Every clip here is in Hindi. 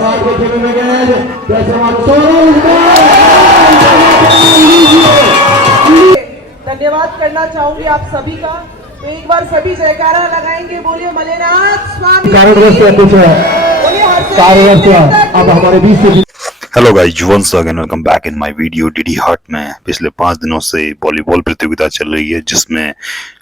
समाज के खेल में गए धन्यवाद करना चाहूंगी आप सभी का। तो एक बार सभी जयकारा लगाएंगे, बोलिए मलेनाथ स्वामी। अब हमारे बीच से hello guys, once again welcome back in my video. DD heart में पिछले 5 दिनों से वॉलीबॉल प्रतियोगिता चल रही है जिसमें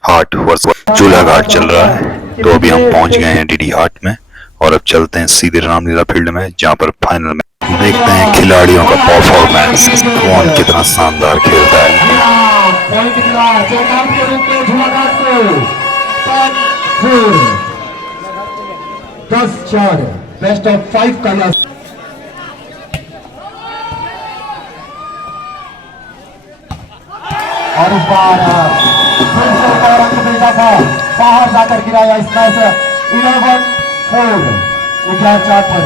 हार्ट वर्सेस झूला घाट चल रहा है। तो अभी हम पहुंच गए हैं डीडी हार्ट में और अब चलते हैं सीधे रामलीला फील्ड में, जहां पर फाइनल में देखते हैं खिलाड़ियों का परफॉर्मेंस, कौन कितना शानदार खेलता है। 10-4 बेस्ट ऑफ 5 का और इस बार फिर से एक और अंक भेजा था, बाहर जाकर गिराया इस मैच 11-4 11-4 पर।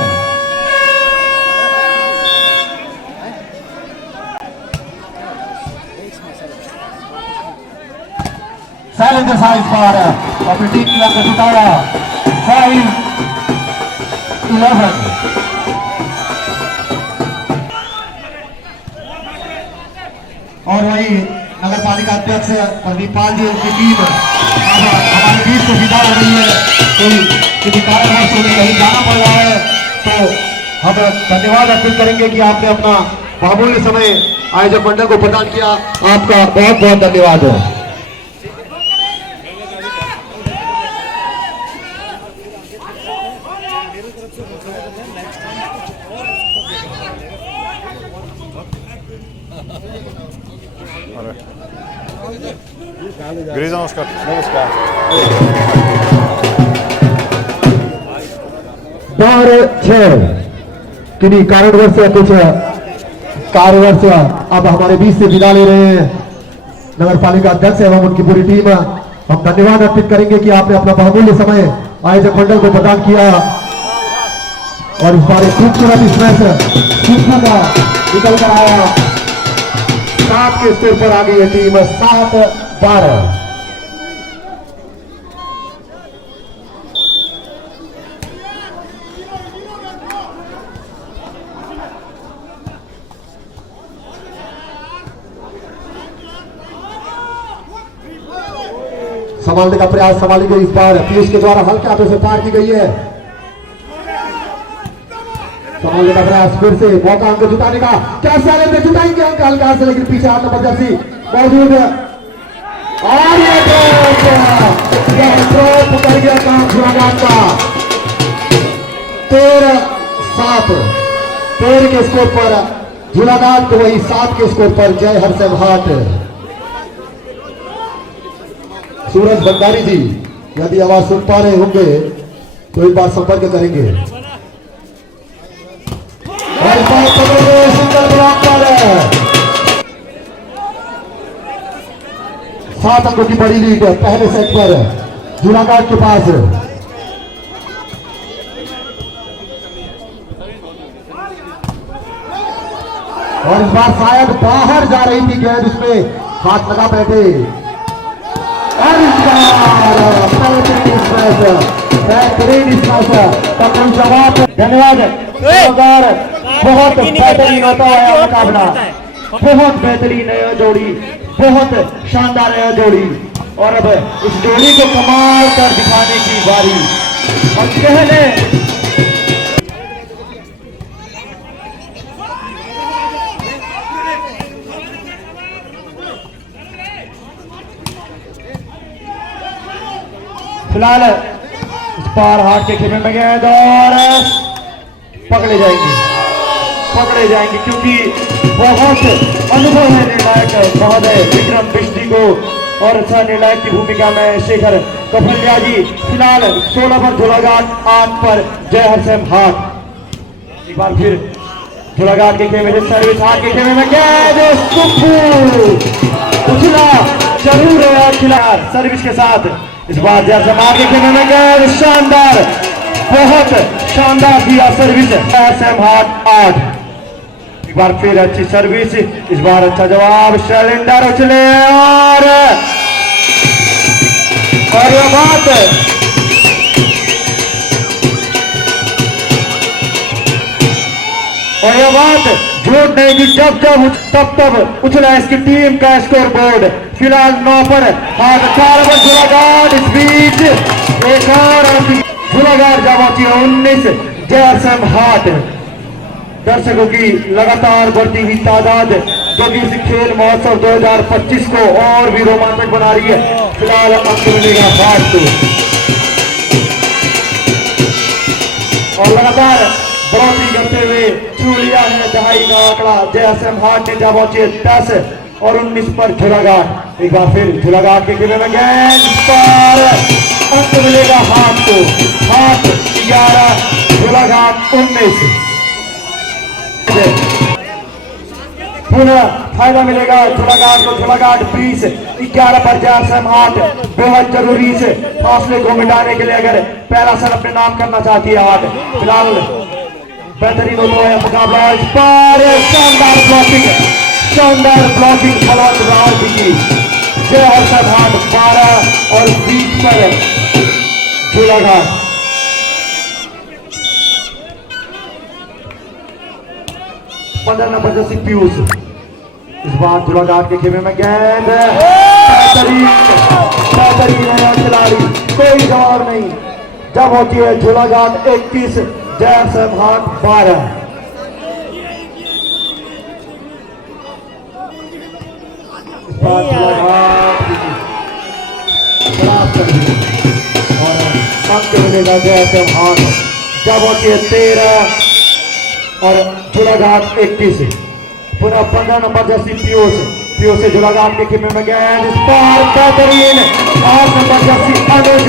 शैलेंद्र शाह इस बार अपनी टीम की अंक जुटाया 5-11। और वही नगर पालिका अध्यक्ष प्रदीप पाल जी, उनकी टीम हमारे बीच से विदा हो रही है। किसी कारणवश उन्हें कहीं जाना पड़ रहा है, तो हम धन्यवाद अर्पित करेंगे कि आपने अपना बहुमूल्य समय आयोजक मंडल को प्रदान किया। आपका बहुत बहुत धन्यवाद है। गिरीश नमस्कार। नमस्कार। 12-6 किन्हीं कारणवश से कुछ कार्यवश अब हमारे बीच से विदा ले रहे हैं नगर पालिका अध्यक्ष एवं उनकी पूरी टीम। हम धन्यवाद अर्पित करेंगे कि आपने अपना बहुमूल्य समय आयोजक मंडल को प्रदान किया। और इस बार एक खूबसूरत इसमें का निकल कर आया। 7 के स्कोर पर आ गई है टीम 7-12। संभालने का प्रयास संभाली गई, इस बार पीयूष के द्वारा हल्के हाथों से पार की गई है। संभालने का प्रयास फिर से, मौका अंक जुटाने का, क्या शैलेंद्र जुटाएंगे अंक हल्का हाथ से, लेकिन पीछे 8 नंबर जर्सी मौजूद है। और ये ड्रॉप कर गया काम झूलाघाट का। 13-7 13 के स्कोर पर झूलाघाट, तो वही 7 के स्कोर पर जय हरसिम हाट। सूरज भंडारी जी यदि आवाज सुन पा रहे होंगे तो एक बार संपर्क करेंगे। और सुंदर ब्लॉक पर 7 अंकों की बड़ी लीड पहले सेट पर झूलाघाट के पास। और इस बार शायद बाहर जा रही थी गेंद, उसमें हाथ लगा बैठे। और इस बार बेहतरीन जवाब। धन्यवाद। बहुत बेहतरीन होता है मुकाबला, बहुत बेहतरीन है जोड़ी, बहुत शानदार है जोड़ी। और अब इस जोड़ी को कमाल कर दिखाने की बारी। और पहले फिलहाल इस पार हाथ के खेमे में गए और पकड़े जाएंगे क्योंकि बहुत अनुभव है निर्णायक महोदय विक्रम बिष्टी को, और अच्छा निर्णायक की भूमिका में शेखर कफलिया जी। फिलहाल 16 पर झूलाघाट, 8 पर जय हरसिम हाट। एक बार फिर झूलाघाट के खेमे से सर्विस, हाथ के खेमे में उछला जरूर है खिलाड़ सर्विस के साथ। इस बार जैसे मार के खेमे में गए, शानदार, बहुत शानदार दिया सर्विस हरसिम हाट 8। एक बार फिर अच्छी सर्विस, इस बार अच्छा जवाब, शैलेंद्र उछले और ये बात और यह बात झूठ नहीं कि तब उछला इसकी टीम का स्कोर बोर्ड। फिलहाल 9 पर हाथ 4 पर झूलाघाट। इस बीच एक और झूलाघाट जा पहुंची है 19 जैसम हाट। दर्शकों की लगातार बढ़ती हुई तादाद जो कि इस खेल महोत्सव 2025 को और भी रोमांचक बना रही है। फिलहाल अंक मिलेगा हाट को और लगातार बढ़ोतरी करते हुए छू लिया है दहाई का आंकड़ा। जैसम हाट ने जा पहुंचे 10 और 19 पर झूलाघाट। एक बार फिर झूलाघाट के खेमे में गेंद पर अंक मिलेगा हाट को। हाट 11 झूलाघाट 19। पुनः फायदा मिलेगा झूलाघाट को। झूलाघाट 20 11 पर जैसम हाट। बेहद जरूरी से फासले को मिटाने के लिए अगर पहला सर अपने नाम करना चाहती है हाट। फिलहाल बेहतरीन होता है मुकाबला। इस पर शानदार ब्लॉकिंग खलौत राज की। जैसम हाट 12 और 20 पर झूलाघाट। नंबर जैसी पीयूष। इस बार झूलाघाट के खेमे में गेंद बेहतरीन है खिलाड़ी, कोई जवाब नहीं। जब होती है झूलाघाट 21 जैसम हाट 12। इस बार झूलाघाट और अंक मिलेगा जैसम हाट। जब होती है 13 और झूलाघाट 21। पुनः 15 नंबर जैसी पीओ से झूलाघाट के खेमे में गेंद। इस पर बेहतरीन 8 नंबर जैसी अनुज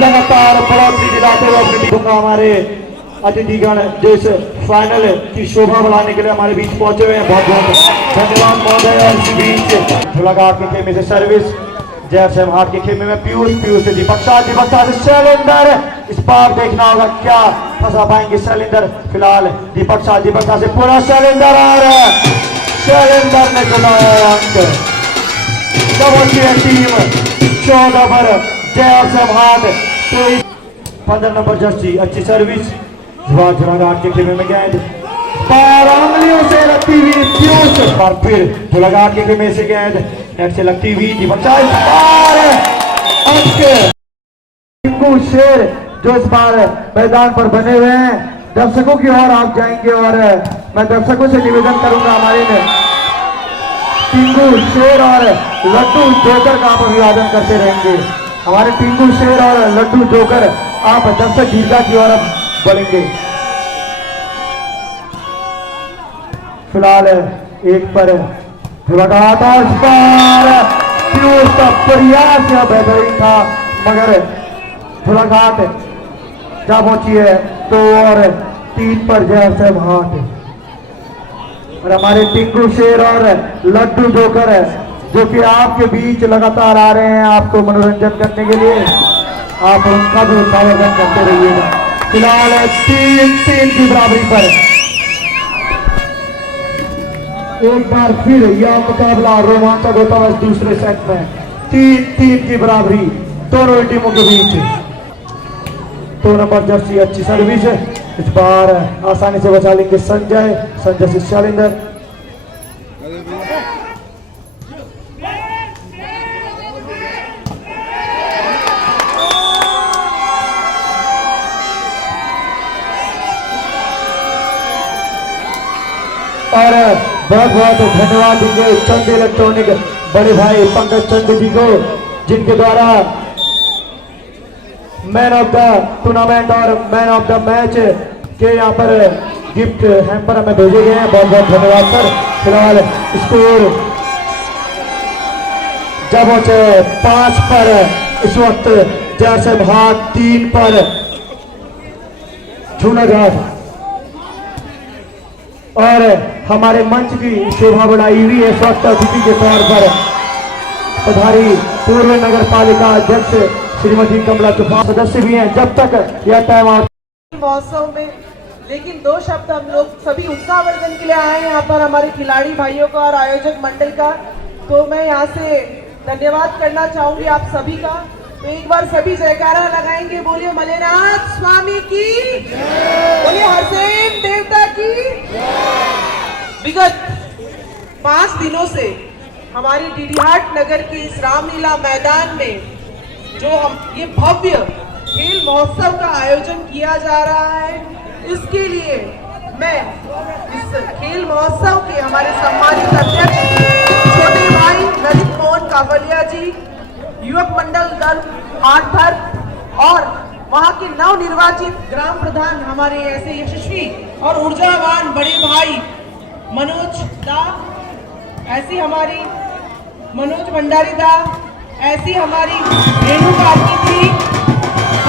लगातार बढ़ोतरी दिलाते हुए अपनी टीम का हमारे अतिथिगण जो इस फाइनल की शोभा बढ़ाने के लिए हमारे बीच पहुंचे हुए हैं। बहुत बहुत धन्यवाद महोदय। और इसी बीच झूलाघाट के खेमे से सर्विस जैसम हाट के खेमे में पीयूष से दीपक शाह से शैलेंद्र। इस बार देखना होगा क्या फंसा पाएंगे शैलेंद्र। फिलहाल दीपक शाह से पूरा शैलेंद्र और शैलेंद्र ने चलाया अंक। टीम 14 पर जैसम हाट 23। 15 नंबर जर्सी अच्छी सर्विस। झूलाघाट के खेमे में गेंद उंगलियों से लगती हुई पीयूष। और फिर झूलाघाट के खेमे से गेंद नेट से लगती हुई दीपक अंक। टिंकू शेर जो इस बार मैदान पर बने हुए हैं दर्शकों की ओर आप जाएंगे और मैं दर्शकों से निवेदन करूंगा हमारे टिंकू शेर और लड्डू जोकर का आप अभिवादन करते रहेंगे। हमारे टिंकू शेर और लड्डू जोकर आप दर्शक दीर्घा की ओर बढ़ेंगे। फिलहाल एक पर झूलाघाट और पीयूष का प्रयास यह बेहतरीन था मगर झूलाघाट जा पहुंची है 2 और 3 पर जैसम हाट। और हमारे टिंकू शेर और लड्डू जोकर है जो कि आपके बीच लगातार आ रहे हैं आपको मनोरंजन करने के लिए। आप उनका भी उत्साहवर्धन करते रहिएगा। फिलहाल 3-3 की बराबरी पर एक बार फिर यह मुकाबला रोमांचक होता है। दूसरे सेट में 3-3 की बराबरी दोनों टीमों के बीच। 2 नंबर जर्सी अच्छी सर्विस है। इस बार आसानी से बचा लेंगे संजय से शैलेंद्र। और बहुत बहुत धन्यवाद देंगे चंद इलेक्ट्रॉनिक बड़े भाई पंकज चंद जी को जिनके द्वारा मैन ऑफ द टूर्नामेंट और मैन ऑफ द मैच के यहाँ पर गिफ्ट हैम्पर हमें भेजे गए हैं। बहुत बहुत धन्यवाद सर। फिलहाल स्कोर जब 5 पर इस वक्त जैसम हाट 3 पर झूलाघाट। और हमारे मंच की शोभा बढ़ाई हुई है इस वक्त अतिथि के तौर पर पधारी पूर्व नगर पालिका अध्यक्ष श्रीमती कमला चौहान सदस्य भी हैं। जब तक यह टाइम महोत्सव में लेकिन 2 शब्द हम लोग सभी उत्साहवर्धन के लिए आए हैं यहाँ पर हमारे खिलाड़ी भाइयों का और आयोजक मंडल का। तो मैं यहाँ से धन्यवाद करना चाहूंगी आप सभी का। तो एक बार सभी जयकारा लगाएंगे। बोलिए मलेनाथ स्वामी की, बोलिए हरसेन देवता की। 5 दिनों से हमारी डीडीहाट नगर के इस रामलीला मैदान में जो हम ये भव्य खेल महोत्सव का आयोजन किया जा रहा है, इसके लिए मैं इस खेल महोत्सव के हमारे सम्मानित अध्यक्ष छोटे भाई ललित मोहन कावलिया जी, युवक मंडल दल हाटधर और वहां के नवनिर्वाचित ग्राम प्रधान हमारे ऐसे यशस्वी और ऊर्जावान बड़े भाई मनोज दा, ऐसी हमारी मनोज भंडारी दा, ऐसी हमारी रेणु कार्की थी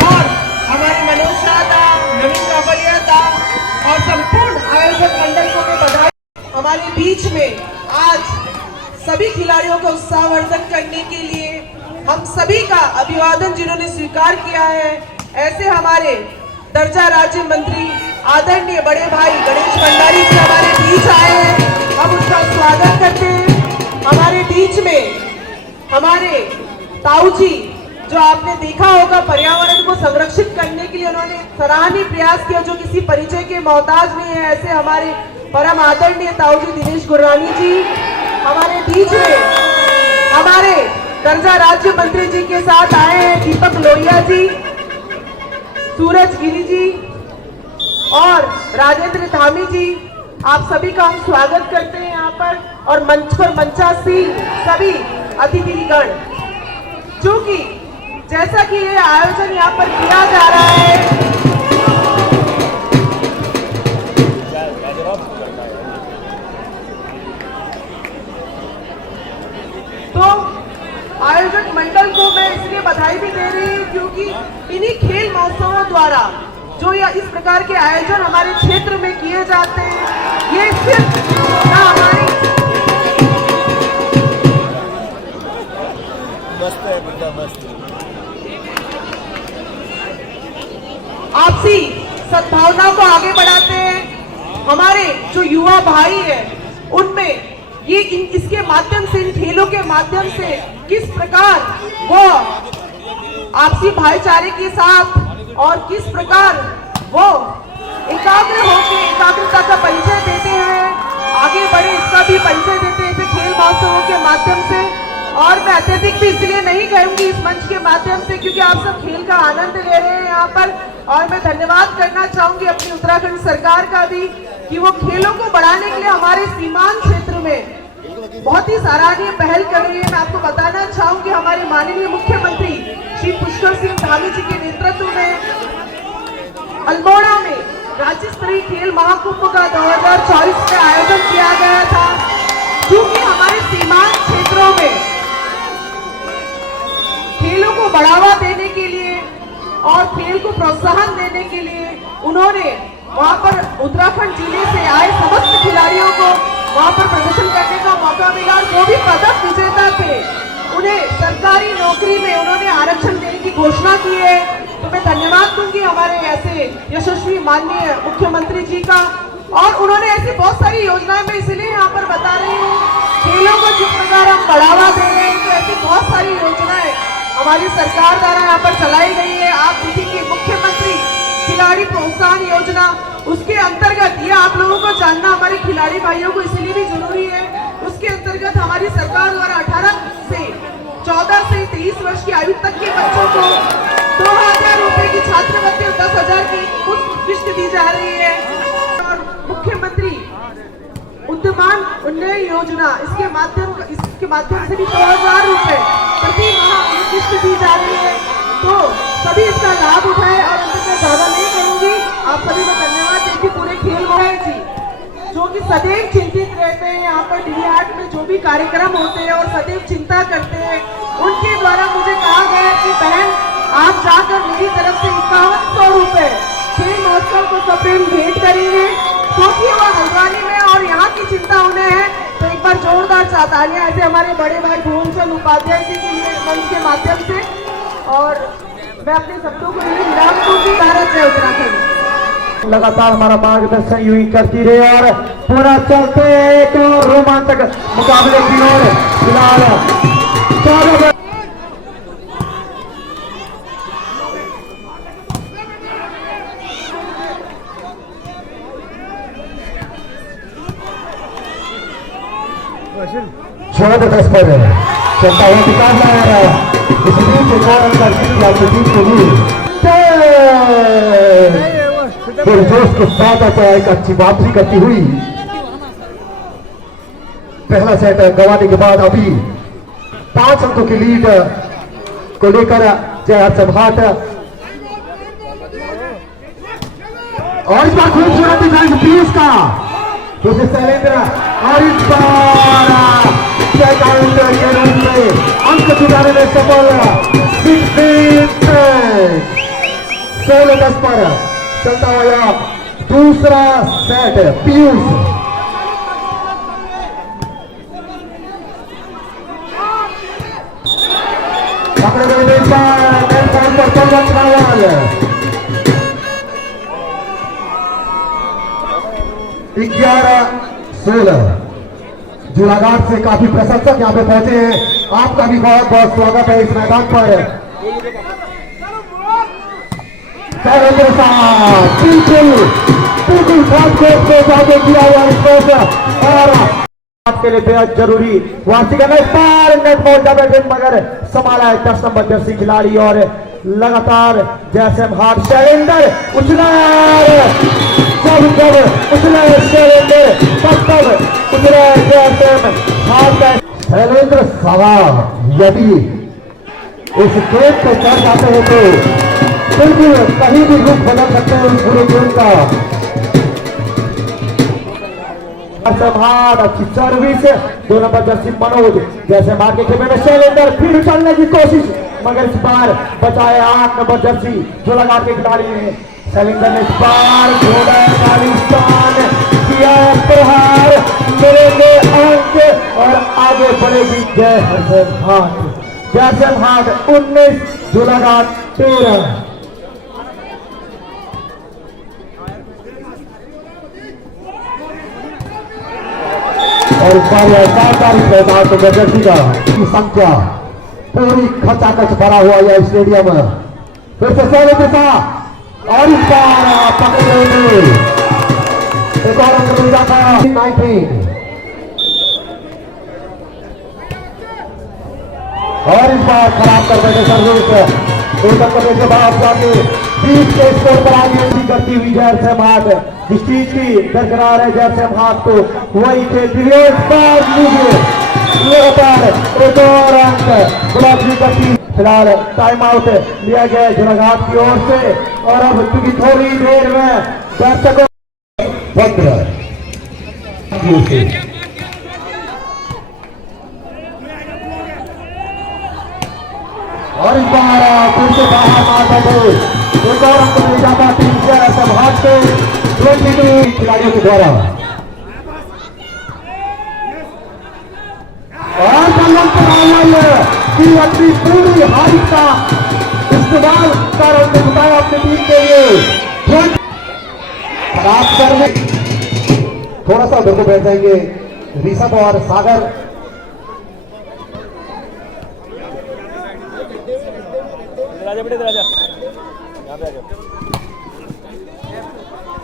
और हमारे मनोज शाह दा, नवीन कावलिया दा और संपूर्ण आयोजक मंडल को मैं बधाई। हमारे बीच में आज सभी खिलाड़ियों का उत्साहवर्धन करने के लिए हम सभी का अभिवादन जिन्होंने स्वीकार किया है, ऐसे हमारे दर्जा राज्य मंत्री आदरणीय बड़े भाई गणेश भंडारी जी हमारे बीच आए हैं। हम उनका स्वागत करते हैं। हमारे बीच में हमारे ताऊ जी, जो आपने देखा होगा पर्यावरण को संरक्षित करने के लिए उन्होंने सराहनीय प्रयास किया, जो किसी परिचय के मोहताज नहीं है, ऐसे हमारे परम आदरणीय ताऊ जी दिनेश गुररानी जी हमारे बीच में हमारे दर्जा राज्य मंत्री जी के साथ आए हैं दीपक लोहिया जी, सूरज गिरी जी और राजेंद्र धामी जी। आप सभी का हम स्वागत करते हैं यहाँ पर और मंच पर मंचासीन सभी अतिथिगण, जो कि जैसा कि ये आयोजन यहाँ पर किया जा रहा है, तो आयोजक मंडल को मैं इसलिए बधाई भी दे रही हूँ क्योंकि इन्हीं खेल महोत्सवों द्वारा जो या इस प्रकार के आयोजन हमारे क्षेत्र में किए जाते हैं, ये सिर्फ ना हमारी आपसी सद्भावना को आगे बढ़ाते हैं। हमारे जो युवा भाई हैं उनमें ये इसके माध्यम से, इन खेलों के माध्यम से किस प्रकार वो आपसी भाईचारे के साथ और किस प्रकार वो एकाग्र होकर एकाग्रता का परिचय देते हैं, आगे बढ़े इसका भी परिचय देते हैं खेल महोत्सवों के माध्यम से। और मैं अत्यधिक भी इसलिए नहीं कहूंगी इस मंच के माध्यम से क्योंकि आप सब खेल का आनंद ले रहे हैं यहाँ पर, और मैं धन्यवाद करना चाहूंगी अपनी उत्तराखंड सरकार का भी कि वो खेलों को बढ़ाने के लिए हमारे सीमांत क्षेत्र में बहुत ही सराहनीय पहल कर रही है। मैं आपको बताना चाहूंगी हमारे माननीय मुख्यमंत्री श्री पुष्कर सिंह धामी जी के नेतृत्व में अल्मोड़ा में राज्य स्तरीय खेल महाकुंभ का 2024 में आयोजन किया गया था, क्योंकि हमारे सीमांत क्षेत्रों में खेलों को बढ़ावा देने के लिए और खेल को प्रोत्साहन देने के लिए उन्होंने वहां पर उत्तराखंड जिले से आए समस्त खिलाड़ियों को वहां पर प्रदर्शन करने का मौका मिला। जो भी पदक विजेता थे उन्हें सरकारी नौकरी में उन्होंने आरक्षण देने की घोषणा की है। तो मैं धन्यवाद दूंगी हमारे ऐसे यशस्वी माननीय मुख्यमंत्री जी का। और उन्होंने ऐसी बहुत सारी योजनाएं, मैं इसलिए यहाँ पर बता रही हूँ, खेलों को जिस प्रकार हम बढ़ावा दे रहे हैं, तो ऐसी बहुत सारी योजनाएं हमारी सरकार द्वारा यहाँ पर चलाई गई है। आप देखिए मुख्यमंत्री खिलाड़ी प्रोत्साहन योजना, उसके अंतर्गत ये आप लोगों को जानना हमारे खिलाड़ी भाइयों को इसलिए भी जरूरी है, उसके अंतर्गत हमारी सरकार द्वारा 14 से 23 वर्ष की आयु तक के बच्चों को 2000 रुपए की छात्रवृत्ति और 10,000 की मुफ्त किश्त दी जा रही है। और मुख्यमंत्री उद्यमान उन्नयन योजना, इसके माध्यम से भी 2000 रुपए प्रति माह किश्त दी जा रही है। तो सभी इसका लाभ उठाए और मैं ज्यादा नहीं करूंगी। आप सभी को धन्यवाद देती पूरे खेल मोहन जी, जो कि सदैव चिंतित रहते हैं यहाँ पर डीडीहाट में जो भी कार्यक्रम होते हैं और सदैव चिंता करते हैं। उनके द्वारा मुझे कहा गया कि बहन आप जाकर मेरी तरफ से 5100 रुपए खेल महोत्सव को सप्रेम भेंट करेंगे, क्योंकि वो हल्द्वानी में और यहाँ की चिंता उन्हें है। तो एक बार जोरदार तालियां ऐसे हमारे बड़े भाई भुवन चंद उपाध्याय जी के लिए मंच के माध्यम से। और मैं अपने शब्दों को यही विराम दूंगी। भारत जय उत्तराखंड। लगातार हमारा मार्गदर्शन यूं ही करती रहे और पूरा चलते एक रोमांचक मुकाबले की ओर फिलहाल 14-10 पर चलता हुआ मुकाबला है। इस टीम के कारण का जीत आपकी टीम के लिए पुरजोश के साथ आता है। एक अच्छी वापसी करती हुई पहला सेट गंवाने के बाद अभी 5 अंकों की लीड को लेकर जय हर्षभाट और इस बार खूबसूरत डिफेंस पीयूष का तो शैलेंद्र और इस बार काउंटर के रूप में अंक जुटाने में सफल 16-10 पर चलता हुआ दूसरा सेट पीयूष पकड़े गए इस बार पर चलवंत रावल 11-16 जुलाघाट से काफी प्रशंसक यहाँ पे पहुंचे हैं। आपका भी बहुत बहुत स्वागत है इस मैदान पर। शैलेंद्र साहब बिल्कुल खास कोर्ट को जाके किया हुआ स्पेस और के लिए बेहद जरूरी वापसी करना। इस बार नेट बॉल डबल मगर संभाला है 10 नंबर जर्सी खिलाड़ी और लगातार जैसे हाथ शैलेंद्र उछला जब उछले शैलेंद्र तब उछले जैसे हाथ शैलेंद्र साहब यदि इस गेम पे चढ़ जाते हैं तो बिल्कुल कहीं भी रुख बदल सकते हैं इस पूरे गेम का। अच्छी सर्विस 2 नंबर जर्सी मनोज जैसे मार के खेमे में शैलेंद्र फिर उछलने की कोशिश मगर इस बार बचाए 8 नंबर जर्सी जो लगा के खिलाड़ी ने शैलेंद्र ने इस बार घोड़ा खालिस्तान किया प्रहार मिलेंगे अंक और आगे बढ़ेगी जय हर्षभाट। जैसे 19 जुलाघाट 13 और इस बार यह 47 मैदान तो जर्सी का की संख्या पूरी खचाखच भरा हुआ यह स्टेडियम फिर से शैलेंद्र साहब और इस बार पकड़े एक और अंक मिल जाता है 19 और इस बार खराब कर बैठे सर्विस एक अंक के बाद जाके 20 के स्कोर पर आगे करती हुई जय हर्षभाट जिस चीज की बरकरार है जैसे हाथ को वही खेलती हुई लगातार एक और अंक गुलाबी का टीम फिलहाल टाइम आउट लिया गया जुलाघाट की ओर से और अब क्योंकि थोड़ी देर में दर्शकों और इस बार फिर से बाहर मारता थे एक और अंक मिल जाता टीम से हर्षभाट से 22 खिलाड़ियों के द्वारा और की अपनी पूरी हाइट का इस्तेमाल कर बताया अपनी टीम के लिए खराब करने थोड़ा सा उधर को बैठ जाएंगे ऋषभ और सागर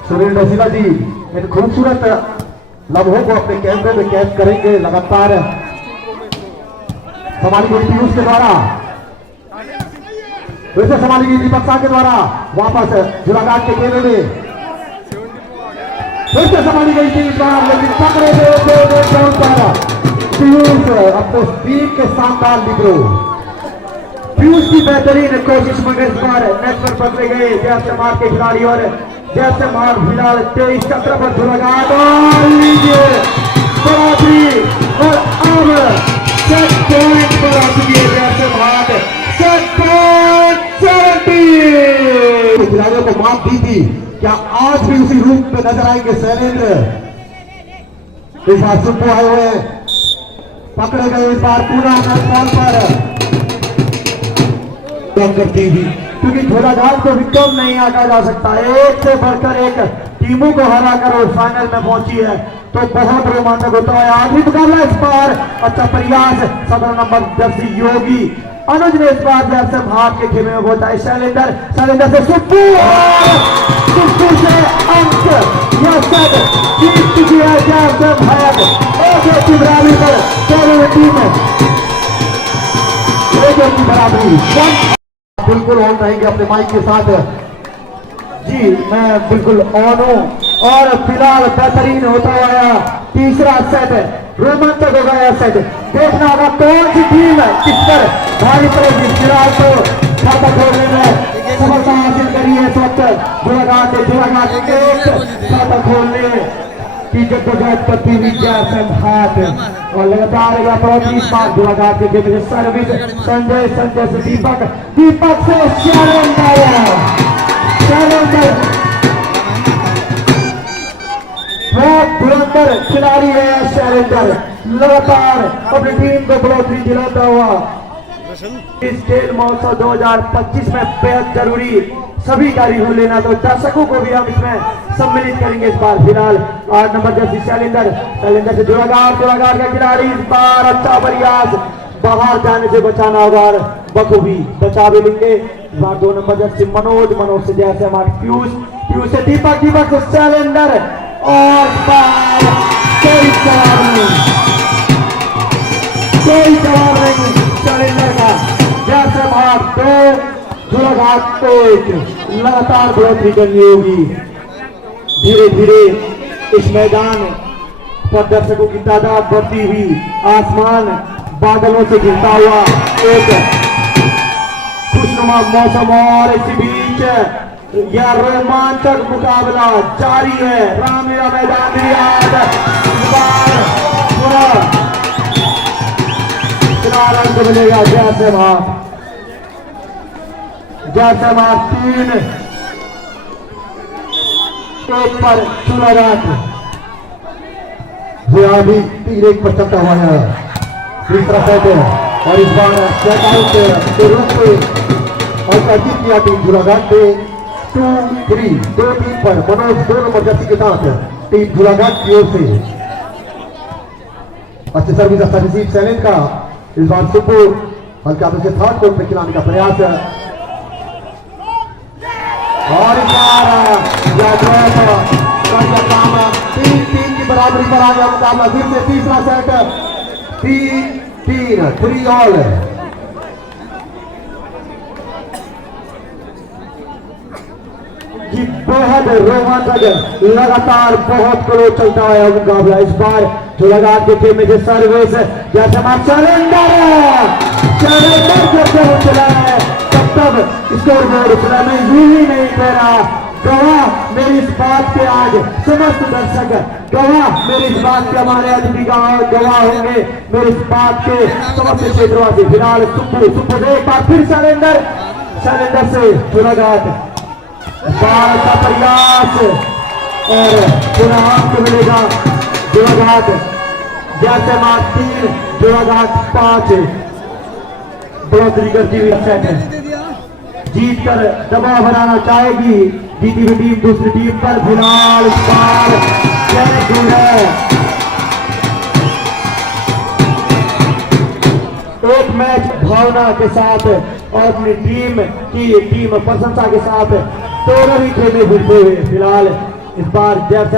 सुनील डोसिला जी इन खूबसूरत लम्हों को अपने कैमरे में कैद करेंगे लगातार संभाली गई पीयूष के द्वारा फिर से संभाली गई दीपक शाह के द्वारा वापस जुलाघाट के खेमे में फिर से संभाली गई थी लेकिन पकड़े पीयूष अपने स्पीड के शानदार लिब्रो पीयूष की बेहतरीन कोशिश मगर इस बार नेट पर पकड़े गए जैसे मार के खिलाड़ी और जैसे मार फिलहाल 23-17 पर जुलाघाट और अब सेट पॉइंट पर आ चुकी है जैसे मार सेट पॉइंट 70 खिलाड़ियों को मात दी थी क्या आज भी उसी रूप में नजर आएंगे शैलेंद्र इस बार सुप्पू आए हुए पकड़े गए इस बार पूरा बॉल पर करती हुई क्योंकि झोलाघाट को भी कम नहीं आंका जा सकता एक से बढ़कर एक टीमों को हराकर वो फाइनल में पहुंची है तो बहुत रोमांचक होता है आखिरी मुकाबला इस बार अच्छा प्रयास 17 नंबर जर्सी योगी अनुज ने इस बार जैसे भाग के खेमे में पहुंचा है शैलेंद्र से सुप्पू से अंक यह सब जीत चुकी है जैसे भाग पर टीम एक की बराबरी। बिल्कुल ऑन रहेंगे अपने माइक के साथ। जी मैं बिल्कुल ऑन हूँ और फिलहाल बेहतरीन होता हुआ तीसरा सेट रोमांचक होगा यह सेट। देखना होगा कौन सी टीम किस पर भारी पड़ेगी। फिलहाल तो खाता खोलने में सफलता हासिल करी है इस वक्त जुड़ाघाट खाता खोलने की जद्दोजहद करती हुई जैसम हाथ और लगातार इस बार जुड़ाघाट के गेम सर्विस संजय से दीपक से बहुत धुरंधर खिलाड़ी है शैलेंडर। लगातार अपनी टीम को बढ़ोतरी दिलाता हुआ इस खेल महोत्सव 2025 में बेहद जरूरी सभी कार्य हो लेना। तो दर्शकों को भी हम इसमें सम्मिलित करेंगे इस बार। फिलहाल 8 नंबर जर्सी शैलेंडर से जुड़ाघाट का खिलाड़ी इस बार अच्छा प्रयास बाहर जाने से बचाना होगा और बखूबी बचा भी लेंगे। इस बार 2 नंबर जर्सी मनोज से जैसे हमारे पीयूष से दीपक से शैलेंडर और कोई जवाब नहीं शैलेंडर का। जैसे भाग 2 जुड़ाघाट 1 लगातार बढ़ोतरी करनी होगी। धीरे धीरे इस मैदान पर दर्शकों की तादाद बढ़ती हुई आसमान बादलों से घिरता हुआ एक खुशनुमा मौसम और इसी बीच यह रोमांचक मुकाबला जारी है। रामलीला मैदान अंत मिलेगा। जैसे मार 3 1 पर जुड़ाघाट अभी 3-1 पर चलता हुआ है तीसरा सेट है और इस बार चेकआउट के रूप में और अर्जित किया टीम जुड़ाघाट ने 2-3 2-3 पर मनोज 2 नंबर जर्सी के साथ टीम जुड़ाघाट की ओर से। अच्छे सर्विस अच्छा रिसीव सैलेंट का इस बार सुब्बू हल्का से थर्ड कोर्ट में खिलाने का प्रयास है और इस बार काम 3-3 की बराबरी पर आ गया मुकाबला। फिर से तीसरा सेट 3 ऑल। जी बेहद रोमांचक लगातार बहुत क्लोज चलता है मुकाबला। इस बार जुड़ाघाट के टीम में जो सर्विस जैसे चैलेंजर जब चला है तब स्कोर बोर्ड उछला मैं यूं ही नहीं कह रहा। गवाह मेरी इस बात के आज समस्त दर्शक गवाह मेरी इस बात के हमारे अतिथि गवाह होंगे मेरी इस बात के समस्त क्षेत्रवासी। फिलहाल सुप्पू एक बार फिर शैलेंडर से जुड़ाघाट बार का प्रयास और पुनः अंक मिलेगा जुड़ाघाट। जैसे मार 3 जुड़ाघाट 5 बढ़ोतरी करती हुई सेट है जीत कर दबाव बनाना चाहेगी जीती हुई टीम दूसरी टीम पर। फिलहाल इस बार है एक मैच भावना के साथ और अपनी टीम प्रशंसा के साथ दोनों ही खेमे फिरते हुए। फिलहाल इस बार जैसे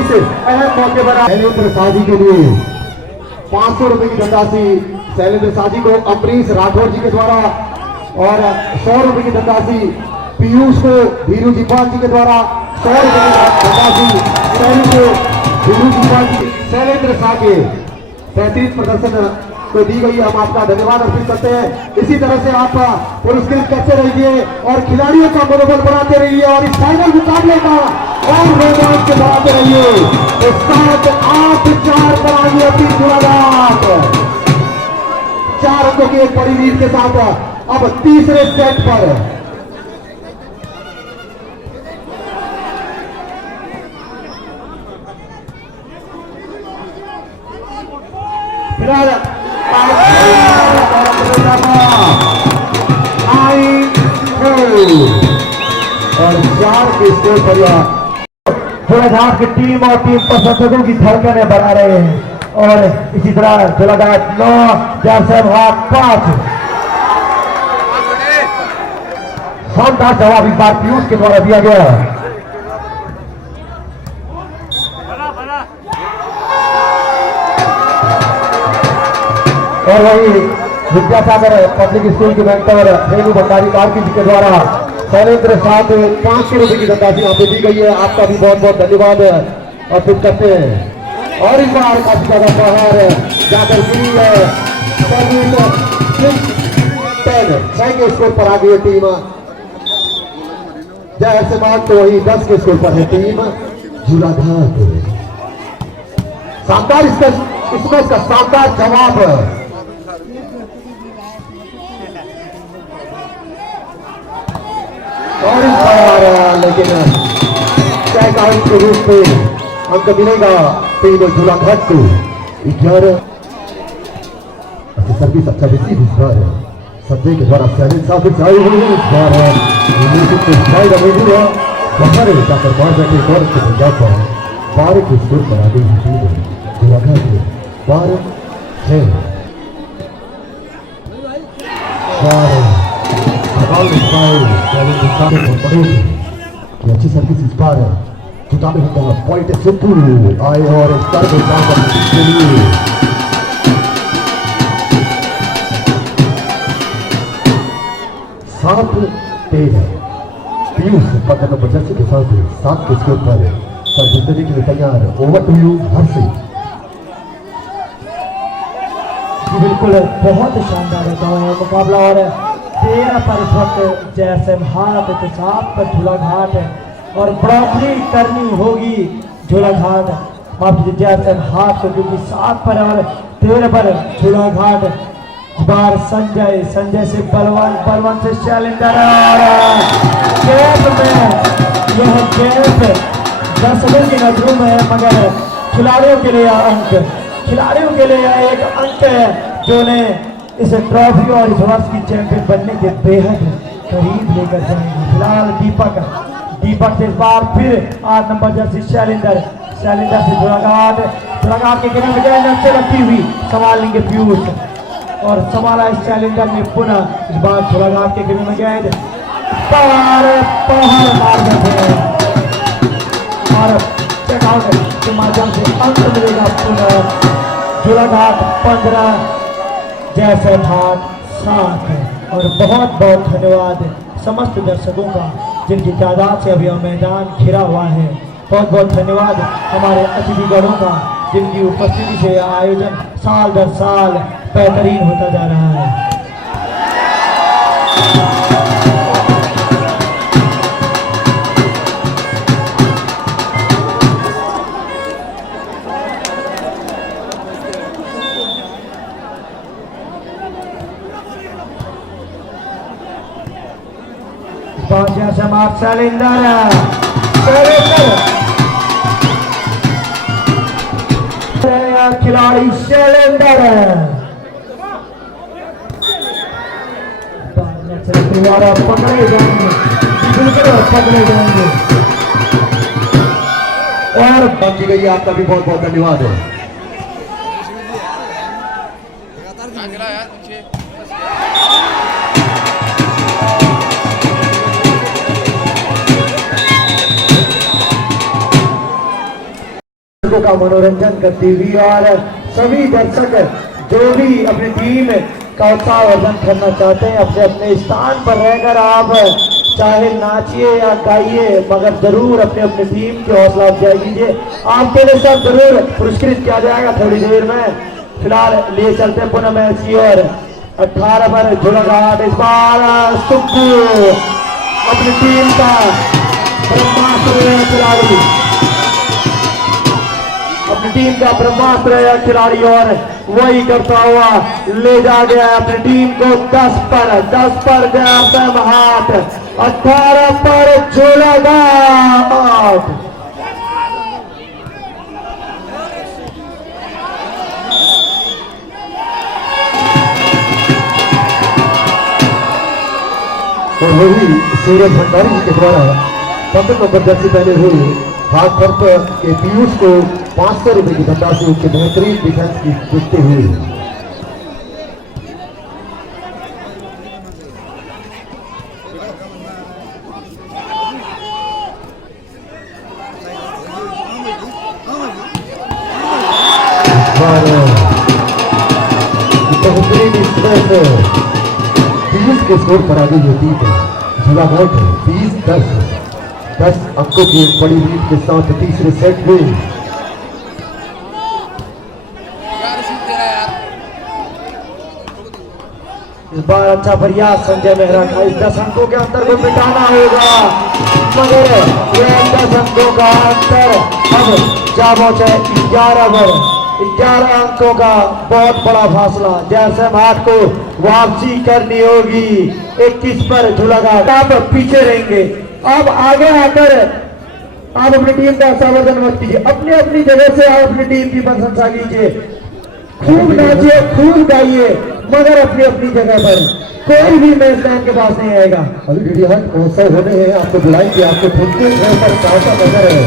इस अहम मौके पर शैलेंद्र साजी के लिए 500 रुपए की धनराशि शैलेंद्र साजी को अमरीश राठौर जी के द्वारा और 100 रुपए की धनराशि पीयूष को धीरू जीपाल जी के द्वारा 100 रुपए की धनराशि शैलेंद्र शाह के 33 प्रदर्शन को दी गई। हम आपका धन्यवाद अर्पित करते हैं। इसी तरह से आप पुरस्कृत करते रहिए और खिलाड़ियों का मनोबल बनाते रहिए और इस फाइनल मुकाबले का और रोमांच से बढ़ाते रहिए। 7-8-4 पर आगे अपनी जुड़ाघाट 4 अंकों की एक बड़ी लीड के साथ अब तीसरे सेट पर फिलहाल और 4 के स्कोर पर जुड़ाघाट की टीम और टीम प्रशंसकों की धड़कनें बढ़ा रहे हैं और इसी तरह जुड़ाघाट 9 जैसे भाग 5 शानदार जवाब इस बार पीयूष के द्वारा दिया गया। और वही विद्यासागर पब्लिक स्कूल के मेंटर रेणु भंडारी कार्की जी के द्वारा शैलेंद्र साहब 500 रुपए की धनराशि यहाँ पे दी गई है। आपका भी बहुत बहुत धन्यवाद अर्पित करते हैं। और इस बार काफी ज्यादा बाहर जाकर गिरी है 6 के स्कोर पर आ गई है टीम जय समाज, तो वही 10 के स्कोर पर है टीम झूलाघाट। शानदार इसमें का शानदार जवाब और इस बार लेकिन तय काउंट के रूप में अंक मिलेगा टीम झूलाघाट को 11। सर्विस अच्छा रिसीव इस बार सत्य के द्वारा सैनिक साहब चाई हुई है। इस बार म्यूजिक को फायदा नहीं हुआ, बाहर जाकर बाहर बैठे गौरव के पंजाब पर 12 के स्कोर पर आ गई टीम झूलाघाट के 12-6। अच्छी सर्विस इस बार जुटा में होता है पॉइंट सिद्धू आए और के लिए 7-13 पीयूष पकड़ नंबर जर्सी के साथ 7 के स्कोर पर सर्विस देने के लिए तैयार। Over to you Harshi. बिल्कुल बहुत शानदार होता है मुकाबला और 13 पर इस वक्त जैसे हाथ एहतसाब पर झूलाघाट है और बराबरी करनी होगी झूलाघाट माफ कीजिए जैसे हाथ को, क्योंकि 7 पर और 13 पर झूलाघाट। बार संजय से बलवान से शैलेंद्र और गैप में यह गैप दर्शकों की नजरों में है, मगर खिलाड़ियों के लिए एक अंक है जो ने इस ट्रॉफी और इस वर्ष की चैंपियन बनने के बेहद करीब लेकर जाएंगे। फिलहाल दीपक से इस बार फिर 8 नंबर जर्सी शैलेंद्र से झूलाघाट के करीब नक्शे रखती हुई संभाल लेंगे पीयूष और संभाला इस चैलेंजर ने पुनः इस बार झूलाघाट के करीब गेंद पहाड़ मार देते हैं और चेकआउट के माध्यम से अंक मिलेगा पुनः झूलाघाट 15 जैसे भाग 7। और बहुत बहुत धन्यवाद समस्त दर्शकों का जिनकी तादाद से अभी यह मैदान घिरा हुआ है। बहुत बहुत धन्यवाद हमारे अतिथिगणों का जिनकी उपस्थिति से यह आयोजन साल दर साल बेहतरीन होता जा रहा है। समाप्त खिलाड़ी शैलेंद्र द्वारा पकड़े जाएंगे और बात की गई। आपका भी बहुत बहुत धन्यवाद है। का मनोरंजन करती हुई और सभी दर्शक जो भी अपनी टीम का उत्साहवर्धन करना चाहते हैं अपने अपने स्थान पर रहकर आप चाहे नाचिए या गाइए, मगर जरूर अपने अपने टीम की हौसला अफजाई कीजिए। आपके लिए सब जरूर पुरस्कृत किया जाएगा थोड़ी देर में। फिलहाल लिए चलते पुनः मैच की ओर 18 पर झूलाघाट इस बार सुब्बू अपनी टीम का खिलाड़ी अपनी टीम का ब्रह्मास्त्र है खिलाड़ी और वही करता हुआ ले जा गया अपनी टीम को 10 पर गया हाथ 18 पर झूलाघाट। और वही सूरज भंडारी जी के द्वारा 15 नंबर जर्सी पहने हुए हाथ पर के पीयूष को 500 रुपए की धनराशि उनके बेहतरीन डिफेंस की देखते हुए बहुत 20 के स्कोर पर आगे ये टीम जुलाघाट 20-10 अंकों की एक बड़ी लीड के साथ तीसरे सेट में इस बार अच्छा प्रयास संजय मेहरा का, इस 10 अंकों के अंतर को मिटाना होगा, मगर ये 10 अंकों का अंतर अब जा पहुंचे 11 अंकों का बहुत बड़ा फासला। जैसे हाथ को वापसी करनी होगी 21 पर झूलाघाट, आप पीछे रहेंगे। अब आगे आकर आप अपनी टीम का समर्थन मत कीजिए, अपनी अपनी जगह से आप अपनी टीम की प्रशंसा कीजिए, खूब नाचिए, खूब गाइए, मगर अपनी अपनी जगह पर। कोई भी मैचमैन के पास नहीं आएगा। अभी डीडी हट महोत्सव होने हैं, आपको बुलाएंगे, आपको ठुमके पर काटा नजर है।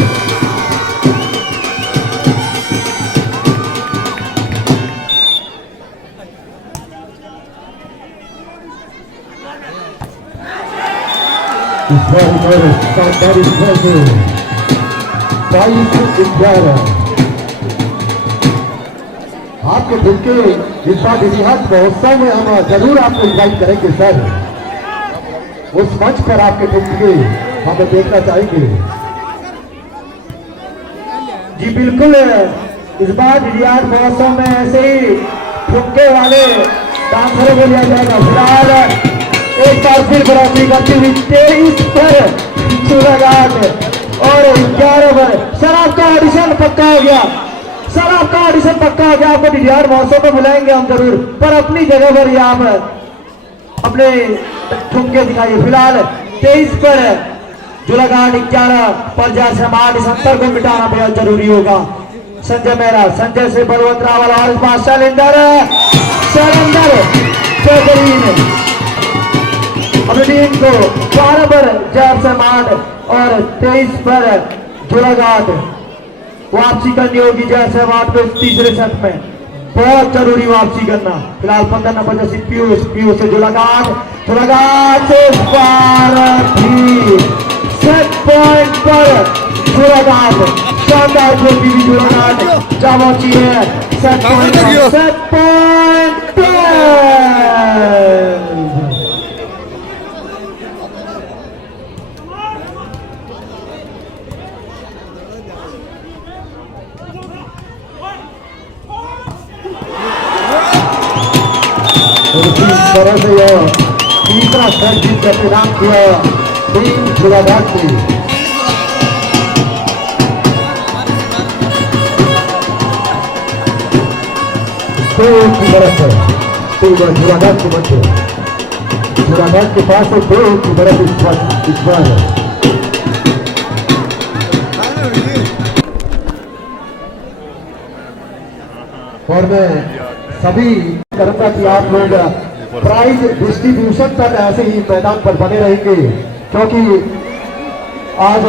इस बार शानदार स्कोर 22-11 आपके ठुमके इस बार इतिहास महोत्सव में हम जरूर आपको इन्वाइट करेंगे सर। उस मंच पर आपके ठुमके हम देखना चाहेंगे। जी बिल्कुल, इस बार इतिहास महोत्सव में ऐसे ही ठुमके वाले डांसरों को लिया जाएगा। फिलहाल एक बार फिर बढ़ोतरी करती हुई 23 पर झूलाघाट और 11 पर। सर आपका ऑडिशन पक्का हो गया, सर आपका ऑडिशन पक्का हो गया, आपको डिडियार महोत्सव में बुलाएंगे हम जरूर, पर अपनी जगह पर ही आप अपने ठुमके दिखाइए। फिलहाल 23 पर झूलाघाट, 11 पर जैसे हम ऑडिशन को मिटाना बेहद जरूरी होगा। संजय मेहरा, संजय से बलवंत रावल और इस बार शैलेंद्र चौधरी अपनी टीम को 12 पर जैसे और 23 पर झूलाघाट वापसी करनी होगी। जैसे को तीसरे सेट में बहुत जरूरी वापसी करना। फिलहाल 15 नंबर जैसे पीयूष से झूलाघाट से इस बार भी सेट पॉइंट पर झूलाघाट, शानदार ट्रॉफी भी झूलाघाट जा पहुंची है सेट पॉइंट पर। तरह से यह तीसरा सेट जीत कर परिणाम किया टीम झूलाघाट की। झूलाघाट के मंच, झूलाघाट के पास है 2 की बरफ इस बार और मैं सभी करूंगा कि आप लोग प्राइज डिस्ट्रीब्यूशन तक ऐसे ही मैदान पर बने रहेंगे, क्योंकि आज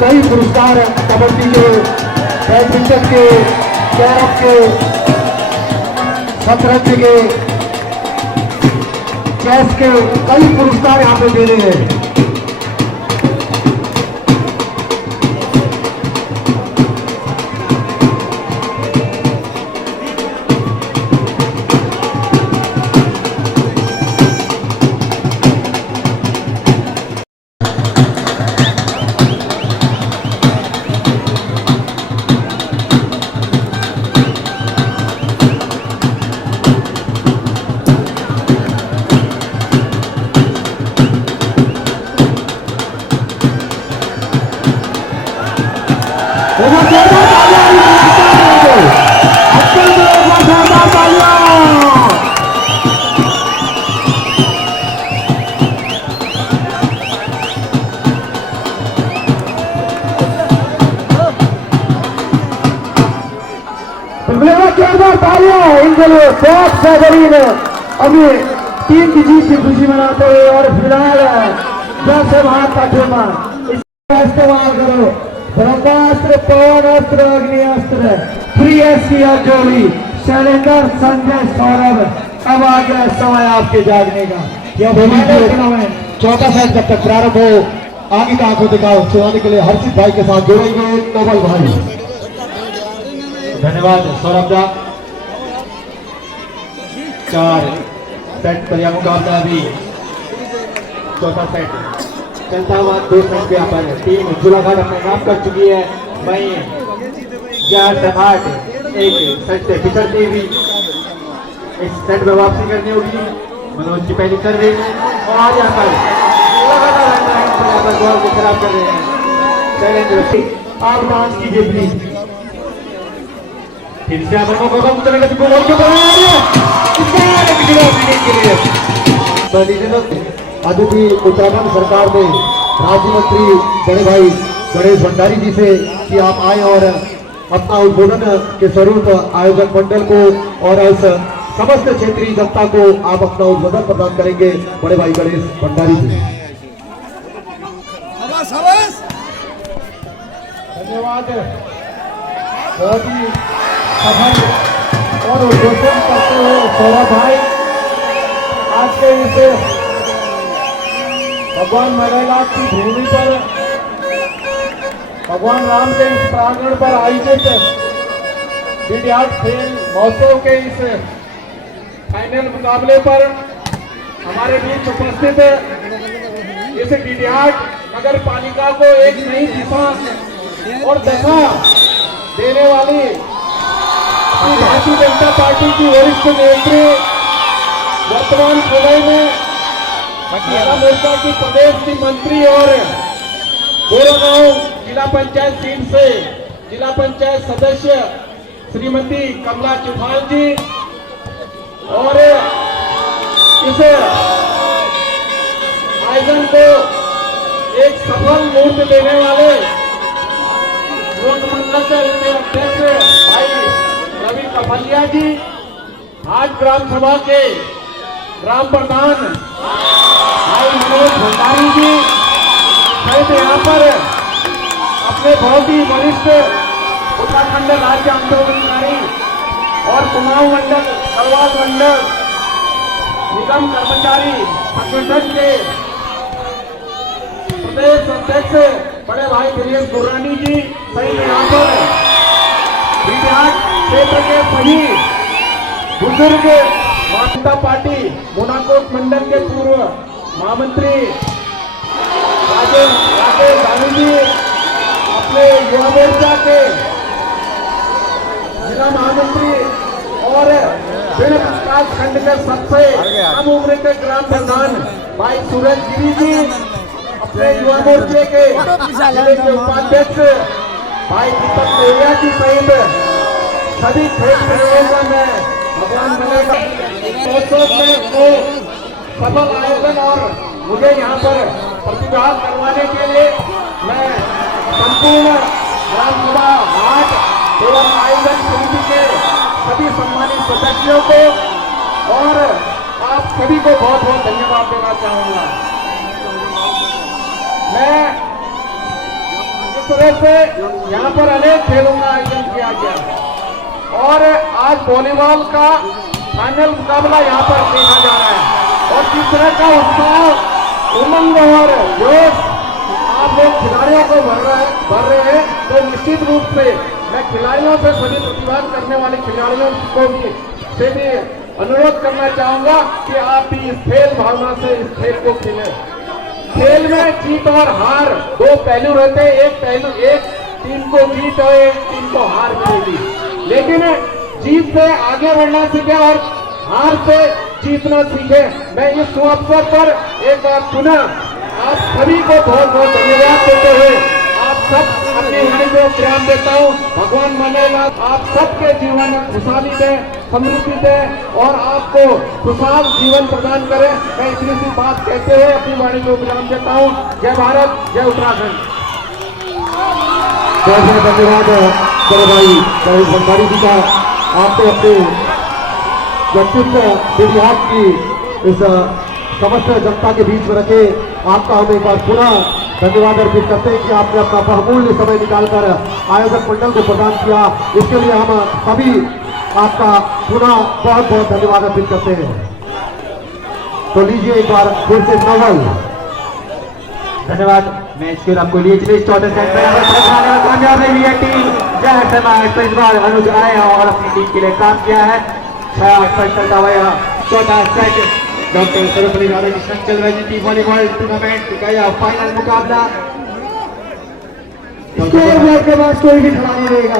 कई पुरस्कार कबड्डी के, बैडमिंटन के, कैरम के, शतरंज के, चेस के कई पुरस्कार यहाँ पे दे रहे हैं। बहुत बेहतरीन अभी टीम की जीत की खुशी मनाते हुए और फिलहाल जैसे हाथ का खेमा इस्तेमाल करो, ब्रह्मास्त्र, पवन अस्त्र, अग्नि अस्त्र, फ्री एसकी जोड़ी शैलेंद्र, संजय, सौरभ। अब आ गया समय आपके जागने का। यह चौथा सेट जब तक प्रारंभ हो आगे का आंखों दिखाओ सुनाने के लिए हर्षित भाई के साथ जोड़ेंगे नोबल भाई। धन्यवाद सौरभ दा। 4 सेट पर यह मुकाबला अभी चौथा सेट चलता हुआ 2 सेट पे यहाँ पर टीम झूलाघाट अपने नाम कर चुकी है। वहीं जहर समाट एक सेट से पिछड़ती हुई इस सेट में वापसी करनी होगी। मनोज की पहली कर रही है और आज यहाँ पर बॉल को खराब कर रहे हैं। चैलेंज आप डांस कीजिए प्लीज। फिर से यहाँ पर मौका चलेगा जिसको बॉल के ऊपर अभी भी उत्तराखंड सरकार ने राज्य मंत्री बड़े भाई गणेश भंडारी जी से कि आप आए और अपना उद्बोधन के स्वरूप आयोजक मंडल को और इस समस्त क्षेत्रीय जनता को आप अपना उद्बोधन प्रदान करेंगे। बड़े भाई गणेश भंडारी जी। धन्यवाद। बहुत ही सफल और उद्घोषण करते हुए सौरभ भाई आज के इस भगवान मरेला की भूमि पर भगवान राम के इस प्रांगण पर आयोजित डीडीहाट खेल महोत्सव के इस फाइनल मुकाबले पर हमारे बीच उपस्थित इस डीडीहाट नगर पालिका को एक नई दिशा और दशा देने वाली भारतीय जनता पार्टी की वरिष्ठ नेत्री वर्तमान समय में महिला मोर्चा की प्रदेश की मंत्री और गोरेगांव जिला पंचायत सीट से जिला पंचायत सदस्य श्रीमती कमला चौहान जी और इस आयोजन को एक सफल मूर्त देने वाले मंडल के अध्यक्ष भाई रवि कफलिया जी, आज ग्राम सभा के ग्राम प्रधान भाई मनोज भंडारी जी सहित यहाँ पर अपने बहुत ही वरिष्ठ उत्तराखंड राज्य आंदोलनकारी और कुमाऊं मंडल गढ़वाल मंडल निगम कर्मचारी संगठन के प्रदेश अध्यक्ष बड़े भाई दिनेश गुर्रानी जी सहित यहाँ पर डीडीहाट क्षेत्र के सभी बुजुर्ग जनता पार्टी मोनाकोट मंडल के पूर्व महामंत्री राजेश दानी जी, अपने युवा मोर्चा के जिला महामंत्री और विकास खंड के सबसे कम उम्र के ग्राम प्रधान भाई सूरज गिरी जी, अपने युवा मोर्चे के जिले के उपाध्यक्ष भाई दीपक कोरिया जी सहित सभी खेल प्रतियोगिता में भगवान बनेगा सफल आयोजन और मुझे यहाँ पर प्रतिभाग करवाने के लिए मैं संपूर्ण ग्राम सभा हाट एवं आयोजन समिति के सभी सम्मानित सदस्यों को और आप सभी को बहुत बहुत धन्यवाद देना चाहूंगा। मैं इस तरह से यहाँ पर अनेक खेलों का आयोजन किया गया और आज वॉलीबॉल का फाइनल मुकाबला यहाँ पर देखा जा रहा है और किस तरह का उत्साह, उमंग और जोश आप लोग खिलाड़ियों को भर रहे हैं, तो निश्चित रूप से मैं खिलाड़ियों से सभी प्रतिभाग करने वाले खिलाड़ियों को भी से भी अनुरोध करना चाहूंगा कि आप भी इस खेल भावना से इस खेल को खेलें। खेल में जीत और हार दो पहलू रहते हैं, एक टीम को जीत और एक टीम को हार मिलेगी, लेकिन जीत से आगे बढ़ना सीखे और हार से जीतना सीखे। मैं इस अवसर पर एक बार पुनः आप सभी को बहुत बहुत धन्यवाद देते हुए आप सब अपनी वाणी को विराम देता हूँ। भगवान मनेला आप सबके जीवन में खुशहाली दे, समृद्धि दे और आपको खुशहाल जीवन प्रदान करे। मैं इतनी सी बात कहते हुए अपनी वाणी को विराम देता हूँ। जय भारत, जय उत्तराखंड। बहुत बहुत धन्यवाद बड़े भाई गणेश भंडारी जी का। आपने अपने व्यक्तित्व डीडीहाट की इस समस्त जनता के बीच में रखे, आपका हम एक बार पुनः धन्यवाद अर्पित करते हैं कि आपने अपना बहुमूल्य समय निकालकर आयोजक मंडल को प्रदान किया। इसके लिए हम सभी आपका पुनः बहुत बहुत धन्यवाद अर्पित करते हैं। तो लीजिए एक बार फिर से नवल धन्यवाद। मैच के आपको लिए चौथे सेट में कामयाब रही है टीम जय समाज। इस बार अनुज आए और अपनी टीम के लिए काम किया है। 6-8 चलता हुआ चौथा सेट डॉक्टर सर्वपल्ली राधाकृष्णन चल रही टी वॉलीबॉल टूर्नामेंट का यह फाइनल मुकाबला। स्कोर बोर्ड के पास कोई भी खड़ा नहीं रहेगा।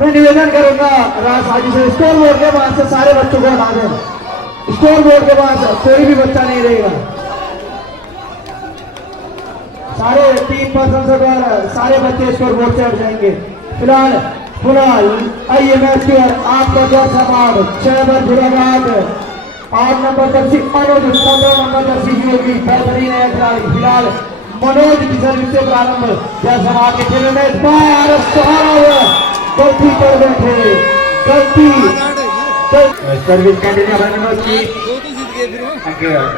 मैं निवेदन करूंगा राज हाजी से स्कोर बोर्ड के पास से सारे बच्चों को हटा दें। स्कोर बोर्ड के पास कोई भी बच्चा नहीं रहेगा। सारे टीम पर्सन से सारे बच्चे स्कोर बोर्ड से हट जाएंगे। फिलहाल पुनः आइए मैच की ओर आपका जो समाज 6 नंबर जुड़ाघाट 8 नंबर जर्सी अनुज 15 नंबर जर्सी योगी बेहतरीन है खिलाड़ी। फिलहाल मनोज की सर्विस से प्रारंभ जय समाज के खेल में गलती कर बैठे गलती सर्विस कंटिन्यू मनोज की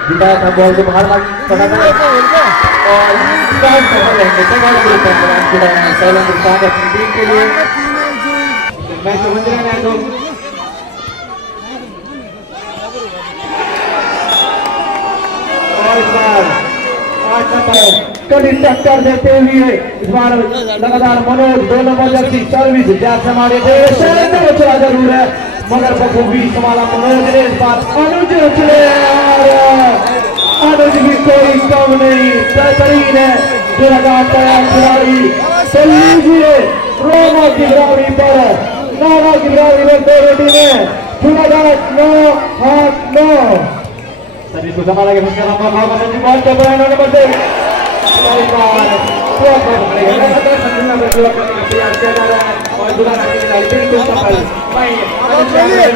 जिताया था बॉल को बाहर पड़ा था और अपनी टीम के लिए मैच समझ रहे हैं लोग। और इस बार 8 नंबर कड़ी टक्कर देते हुए इस बार लगातार मनोज 2 नंबर जर्सी सर्विस जैसे हमारे चला जरूर है मगर बखूबी संभाला मनोज ने। इस बार अनुज चले अनुज भी कोई कम नहीं बेहतरीन है जो लगातार खिलाड़ी। चल लीजिए रोमा की बराबरी पर नारा की बराबरी में दोनों टीमें जुड़ाघाट 9-9 सर्विस को संभाला के बॉल को बनाने नंबर 2 प्रयास किया जा रहा है और जुड़ाघाट के खिलाड़ी बिल्कुल सफल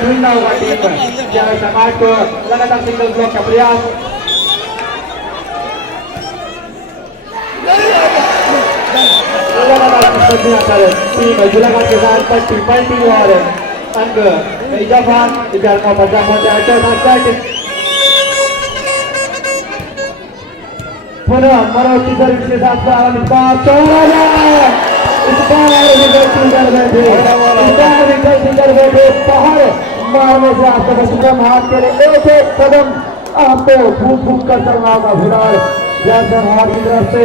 ढूंढना होगा टीम पर समाज को लगातार सिंगल ब्लॉक का प्रयास। जुड़ाघाट के साथ पलटी और अंक इजाफा पुनः मनोज की सर्विस के साथ प्रारंभ कर बैठे बाहर मारने से आपका बचपन हाथ के लिए एक कदम आपको फूक फूक कर चलना होगा। फिलहाल जैसे हाथ की तरफ से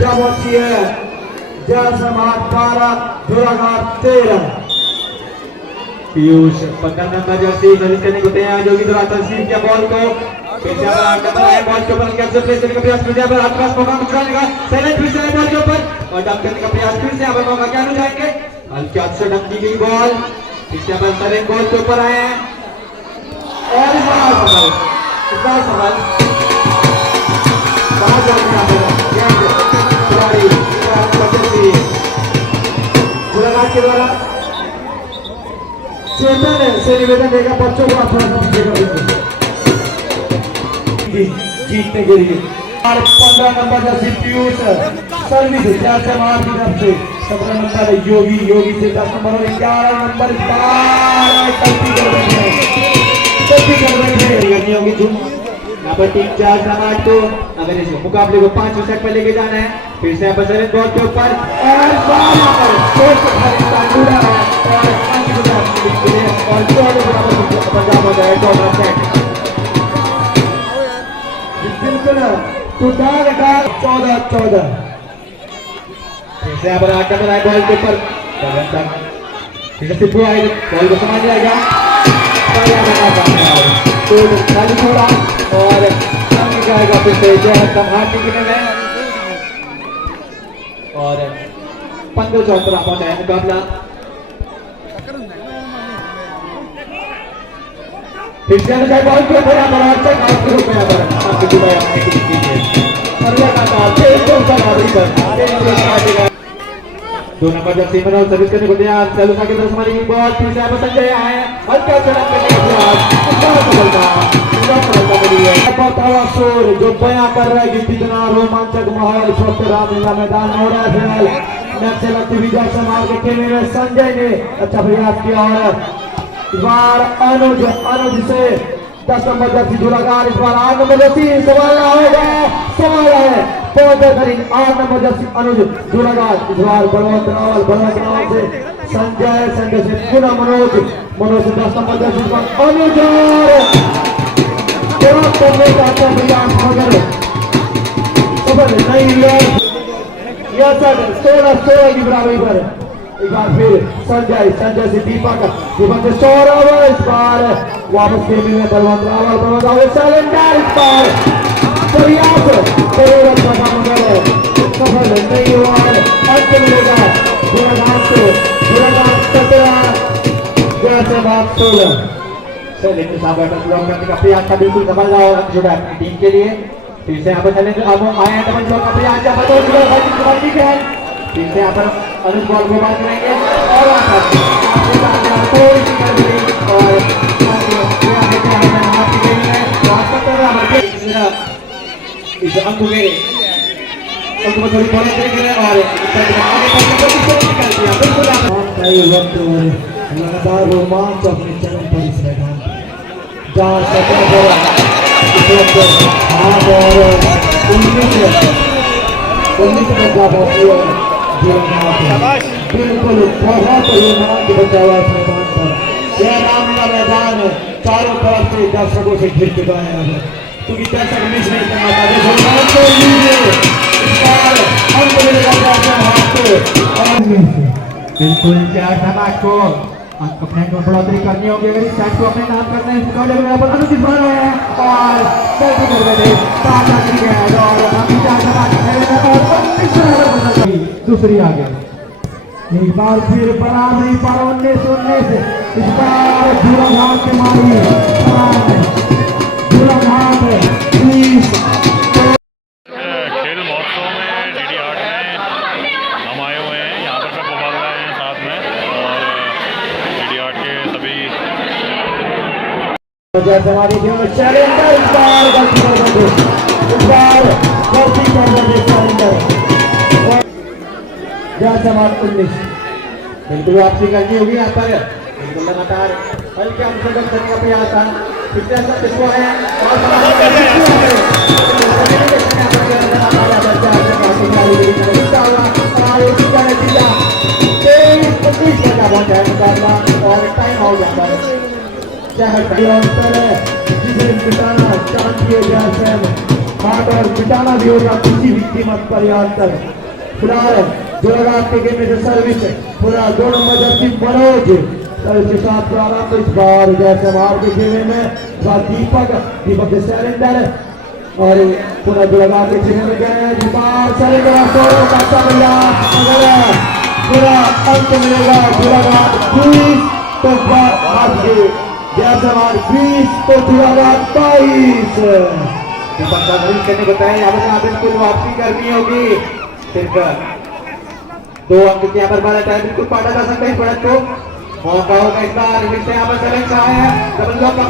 जब अच्छी है जैसे हाथ 12 जुड़ाघाट 13 पीयूष 15 नंबर जर्सी सर्विस करने को तैयार जोगी द्वारा तस्वीर किया बॉल को बॉल के ऊपर कैप्चर प्लेस करने का प्रयास फिर पर आसपास मौका निकालने का सैलेंट फिर से बॉल के ऊपर और डंप करने का प्रयास फिर से अब मौका क्या जाएंगे हल्के हाथ से डंप की गई बॉल फिर से पर सरेन बॉल के ऊपर आए हैं और इस बार सवाल बाहर जुड़ाघाट के द्वारा चेतन से निवेदन देगा बच्चों को थोड़ा सा जीतने के लिए। 15 नंबर जर्सी पीयूष सर्विस जैसे मार की तरफ से 17 नंबर योगी से 10 नंबर और 11 नंबर यहाँ पर टीम 4 समाज को अगर इस मुकाबले को 5 सेट पर लेके जाना है फिर से बॉल के ऊपर पंजाब हो जाए 14 सेट बिल्कुल टूटार का 14-14 फिर से बॉल के ऊपर सिद्धू आए बॉल को समझ जाएगा खाली छोड़ा और जाएगा फिर से संभाल में और 15-14 पहुंचा है मुकाबला। फिर से बॉल के ऊपर दो नंबर जब सीमन और सर्विस करने को तैयार चालू के तरफ हमारी बॉल फिर से संजय आए हल्का चढ़ा करने शोर जो बयां कर रहा है कि कितना रोमांचक माहौल इस वक्त रामलीला मैदान में हो रहा है। फिलहाल मैच लगती विजय समाज के खेलने में संजय ने अच्छा प्रयास किया और इस बार अनुज से 10 नंबर जर्सी जुड़ाघाट इस बार 8 नंबर जर्सी संभालना होगा संभाला है बहुत बेहतरीन 8 नंबर जर्सी अनुज जुड़ाघाट इस बार बड़वा से संजय से पुनः मनोज से 10 नंबर जर्सी इस बार अनुज करने का अच्छा प्रयास मगर सफल नहीं हुआ। यह सर 16-16 की बराबरी पर एक बार फिर संजय से दीपक से सौरभ इस बार वापस गेम में बलवंत रावल सिलेंडर इस बार प्रयास सफल नहीं हुआ अंत मिलेगा गुणाघाट को 17 लेकिन साहब ब्लॉक करने का प्रयास था बिल्कुल सफल रहा होगा जो अपनी टीम के लिए फिर से यहाँ पर चलेंगे अब आए हैं डबल ब्लॉक का प्रयास जब ठीक है फिर से यहाँ पर अनुज बॉल को बात करेंगे और इस अंक में थोड़ी बॉल करेंगे और लगातार रोमांच अपने चरण पर इस मैदान जहाँ सतह पर हाथ और 19 में ज्यादा बिल्कुल बहुत रोमांच बचावा इस मैदान पर यह नाम का मैदान चारों तरफ से दर्शकों से घिर चुका है क्योंकि दर्शक मिस नहीं करना चाहते बिल्कुल प्यार धमाक को अपने को बढ़ोतरी करनी होगी अगर इस साइड को अपने नाम करना है इसका जब यहाँ पर अनुचित बन रहे हैं और गलती कर रहे थे ताजा की गया और अभी प्यार धमाक और दूसरी आगे एक बार फिर बराबरी पर 19-19 इस बार धूलाघाट के मारी धूलाघाट प्लीज खेल महोत्सव में डीडी हाट में हम आए हुए हैं। यहाँ पर सब उबाल रहे हैं साथ में और डीडी हाट के सभी हमारी टीम में चैलेंजर इस बार गलती कर रहे चैलेंजर जैसे हमारे 19 बिल्कुल वापसी करनी होगी यहाँ पर बिल्कुल लगातार हल्के अंक करने का प्रयास था पिछले ऐसा किसको है और टाइम हो जाता है जिसे बिटाना चाहती है हाथ और बिटाना भी होगा किसी भी कीमत पर यहाँ तक फिलहाल जोराघाट के गेम में सर्विस पूरा 2 नंबर जर्सी मनोज सर्विस के साथ प्रारंभ इस बार जैसे मार के खेमे में दीपक के सैलेंडर और पूरा जोराघाट के खेमे में गए बार सैलेंडर पूरा अंक मिलेगा जोराघाट 20 तो जैसे मार 20 तो जोराघाट 22 दीपक का कहने बताया यहाँ पर बिल्कुल वापसी करनी होगी सिर्फ 2 अंक यहाँ पर बारह टाइम बिल्कुल पाटा जा सकता है इस बढ़त को मौका होगा इस बार फिर से यहाँ पर चैलेंज आया है डबल ब्लॉक का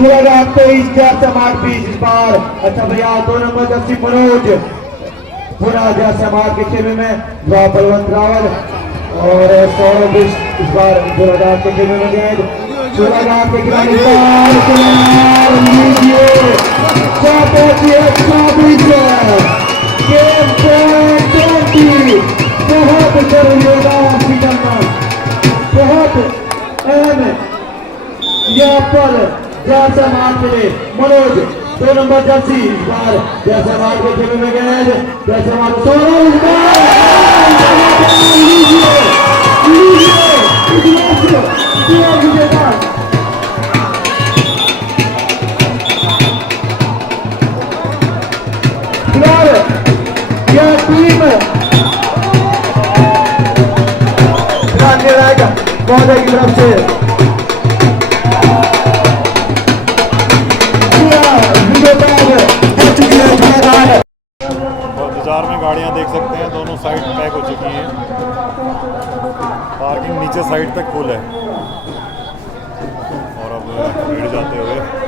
जुड़ेगा 23 जैसे मार्क 20 इस बार अच्छा भैया 2 नंबर जर्सी मनोज पूरा जैसे मार के खेमे में बलवंत रावल और सौरभ इस बार जोराघाट के खेमे में गए जोराघाट के खिलाड़ी बहुत जरूरी होगा हॉस्पिटल में बहुत अहम यहाँ पर जैसे मार के लिए मनोज 2 नंबर जर्सी इस बार जैसे मार के खेमे में गए जैसे मार यह टीम महोदय की तरफ से बाजार में गाड़ियां देख सकते हैं दोनों साइड पैक हो चुकी हैं। पार्किंग नीचे साइड तक फुल है और अब भीड़ जाते हुए